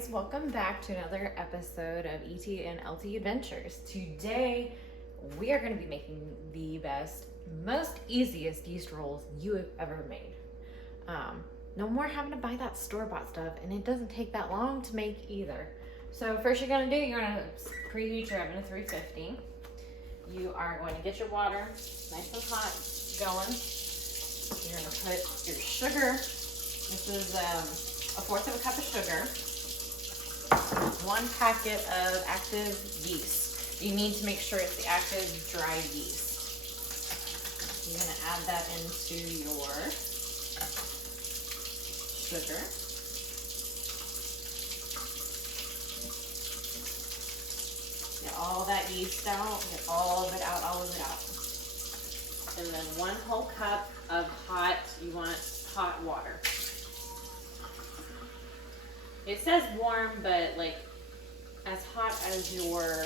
guys, welcome back to another episode of ET and LT Adventures. Today we are going to be making the best, most easiest yeast rolls you have ever made. No more having to buy that store-bought stuff, and it doesn't take that long to make either. So first you're going to do, you're going to preheat your oven to 350. You are going to get your water nice and hot going. You're going to put your sugar. This is a 1/4 of a cup of sugar. 1 packet of active yeast. You need to make sure it's the active dry yeast. You're going to add that into your sugar. Get all that yeast out. Get all of it out, all of it out. And then 1 whole cup of hot, you want hot water. It says warm, but like as hot as your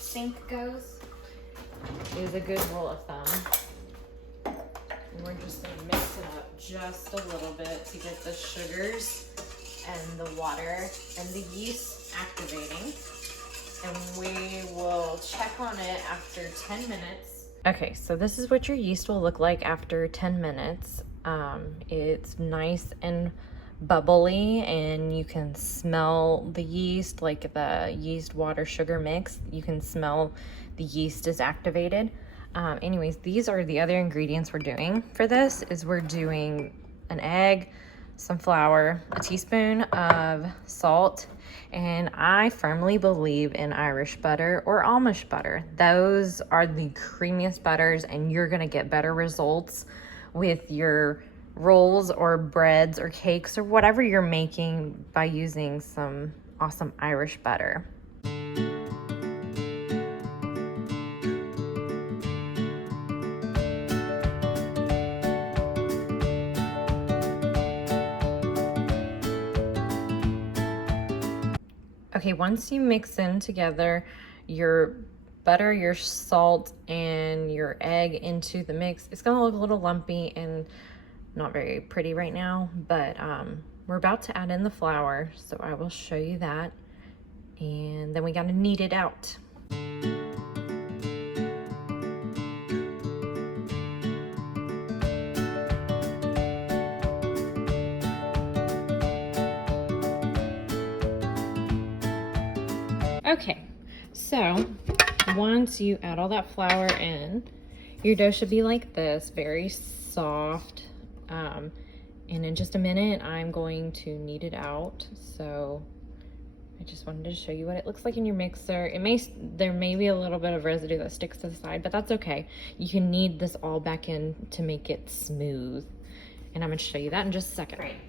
sink goes is a good rule of thumb. And we're just gonna mix it up just a little bit to get the sugars and the water and the yeast activating. And we will check on it after 10 minutes. Okay, so this is what your yeast will look like after 10 minutes. It's nice and bubbly, and you can smell the yeast, like the yeast water sugar mix. You can smell the yeast is activated. Anyways, these are the other ingredients we're doing for this. Is we're doing an egg, some flour, a teaspoon of salt, and I firmly believe in Irish butter or Amish butter. Those are the creamiest butters, and you're gonna get better results with your rolls or breads or cakes or whatever you're making by using some awesome Irish butter. Okay, once you mix in together your butter, your salt, and your egg into the mix, it's gonna look a little lumpy and not very pretty right now, but we're about to add in the flour, so I will show you that. And then we gotta knead it out. Okay, so once you add all that flour in, your dough should be like this, very soft. And in just a minute, I'm going to knead it out. So I just wanted to show you what it looks like in your mixer. There may be a little bit of residue that sticks to the side, but that's okay. You can knead this all back in to make it smooth. And I'm gonna show you that in just a second. Right.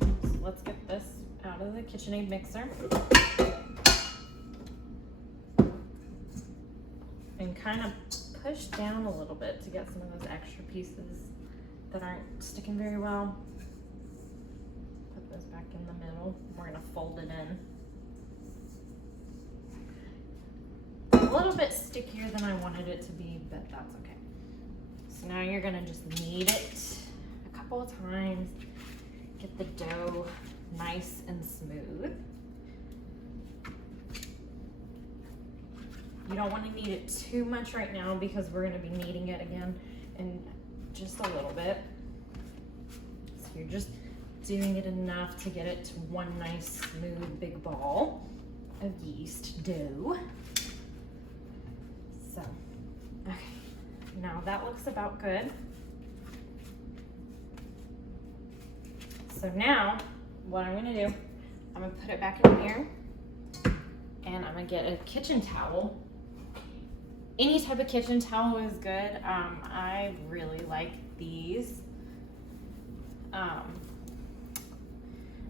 So let's get this out of the KitchenAid mixer. And kind of push down a little bit to get some of those extra pieces that aren't sticking very well. Put those back in the middle. We're gonna fold it in. A little bit stickier than I wanted it to be, but that's okay. So now you're gonna just knead it a couple of times, get the dough nice and smooth. You don't want to knead it too much right now because we're going to be kneading it again in just a little bit. So you're just doing it enough to get it to one nice, smooth, big ball of yeast dough. So, okay, now that looks about good. So now, what I'm going to do, I'm going to put it back in here, and I'm going to get a kitchen towel. Any type of kitchen towel is good. I really like these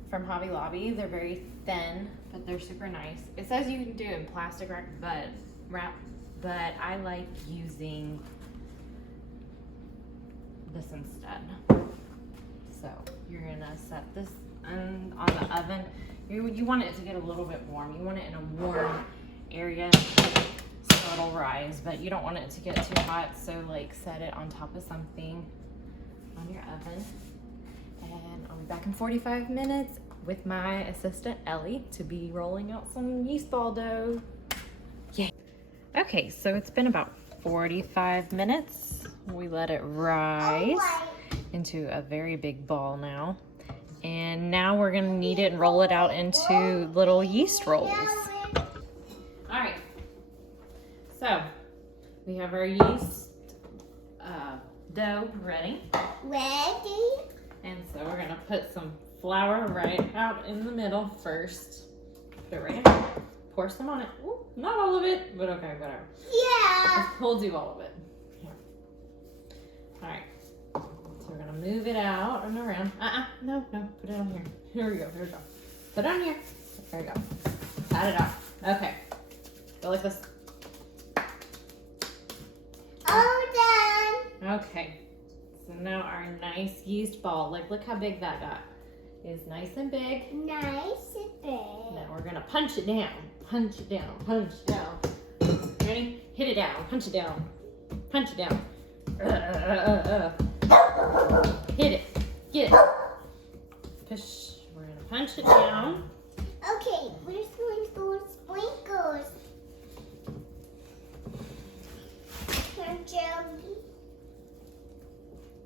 from Hobby Lobby. They're very thin, but they're super nice. It says you can do it in plastic wrap, but I like using this instead. So you're gonna set this on the oven. You want it to get a little bit warm. You want it in a warm area. So it'll rise, but you don't want it to get too hot, so like set it on top of something on your oven. And I'll be back in 45 minutes with my assistant Ellie to be rolling out some yeast ball dough. Yay. Okay, so it's been about 45 minutes. We let it rise into a very big ball now. And now we're gonna knead it and roll it out into little yeast rolls. All right, so we have our yeast dough ready. And so we're gonna put some flour right out in the middle first. Put it right in. Pour some on it. Ooh, not all of it, but okay, whatever. Yeah. We'll do all of it. Here. All right. So we're gonna move it out and around. No, put it on here. Here we go. Put it on here. There we go. Pat it out. Okay. Go like this. All done. Okay. So now our nice yeast ball, like look how big that got. Is nice and big. Nice and big. Now we're gonna punch it down. Punch it down. Punch it down. Ready? Hit it down. Punch it down. Punch it down. Hit it. Get it. Push. We're gonna punch it down. Okay, where's going to go sprinkles? Jelly.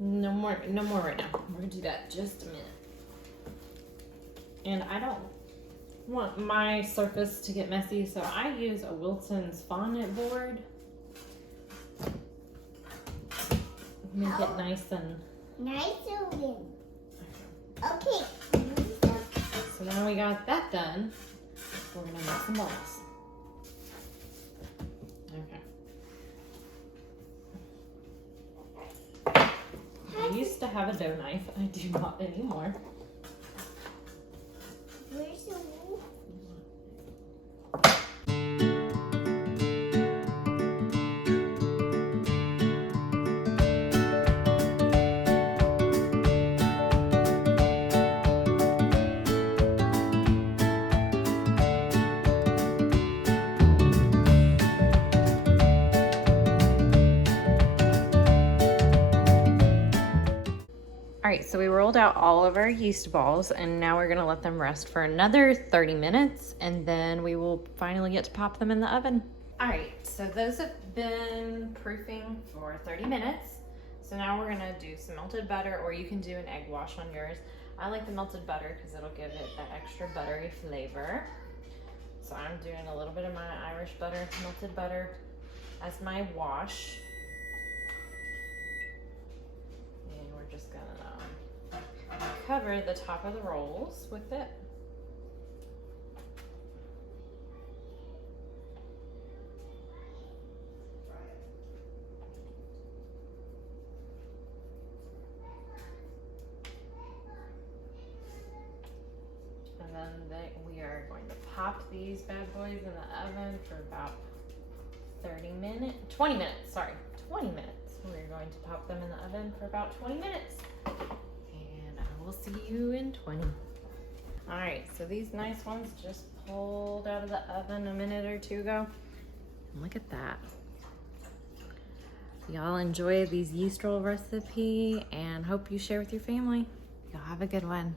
No more right now. We're gonna do that just a minute. And I don't want my surface to get messy, so I use a Wilton's fondant board. Make it nice and... Nice and thin. Okay. So now we got that done. We're gonna make some balls. Okay. I used to have a dough knife. I do not anymore. Where's the wool? All right, so we rolled out all of our yeast balls and now we're gonna let them rest for another 30 minutes and then we will finally get to pop them in the oven. All right, so those have been proofing for 30 minutes. So now we're gonna do some melted butter, or you can do an egg wash on yours. I like the melted butter because it'll give it that extra buttery flavor. So I'm doing a little bit of my Irish butter, melted butter as my wash. And we're just gonna cover the top of the rolls with it. And then we are going to pop these bad boys in the oven for about 20 minutes, sorry, 20 minutes. We're going to pop them in the oven for about 20 minutes. And I will see you in 20. All right, so these nice ones just pulled out of the oven a minute or two ago. And look at that. Y'all enjoy these yeast roll recipe and hope you share with your family. Y'all have a good one.